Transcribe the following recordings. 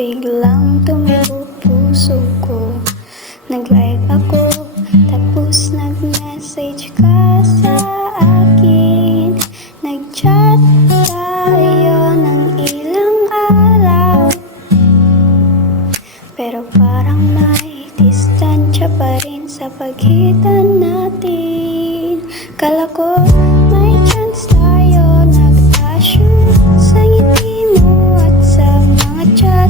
Biglang tumigo puso ko. Nag-like ako, tapos nag-message ka sa akin. Nag-chat tayo ng ilang araw, pero parang may distansya pa rin sa pagitan natin. Kala ko may chance tayo, nag-assume sa ngiti mo at sa mga chat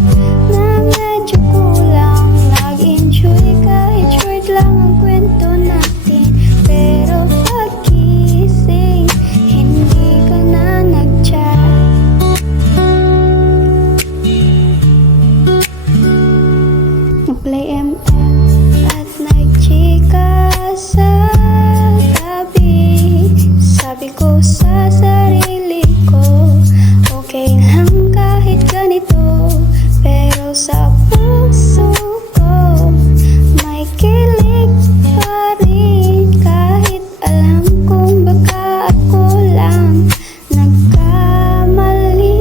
na medyo kulang. Nag-enjoy kahit short lang ang kwento natin, pero pagkising hindi ka na nag-chat. Nag-play ML at nag-chika sa tabi. Sabi ko sa sarili ko, okay lang kahit ganito. Pero sa puso ko may kilig pa rin, kahit alam kong baka ako lang nagkamali.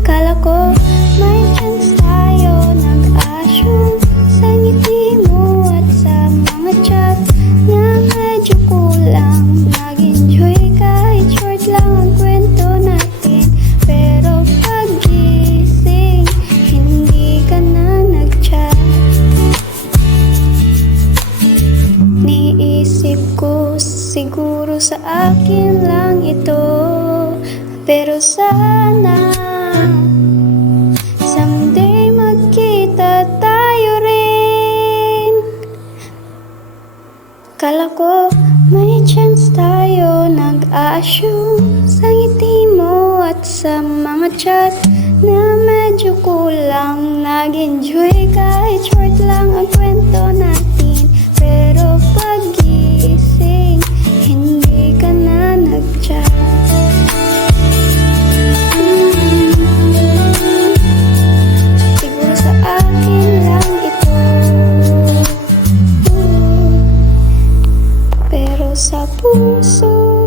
Kala ko may chance tayo, nag-assume sa ngiti mo at sa mga chat na medyo kulang. Nag-enjoy kahit short lang ang kwento natin, pero paggising hindi ka na nag-chat. Niisip ko siguro sa akin lang ito, pero sana someday magkita tayo rin. Kala ko may chance tayo, nag-assume sa ngiti mo at sa mga chat na medyo kulang. Nag-enjoy kahit short lang ang kwento natin, pero paggising hindi ka na nag-chat. Siguro sa akin lang ito, pero sa puso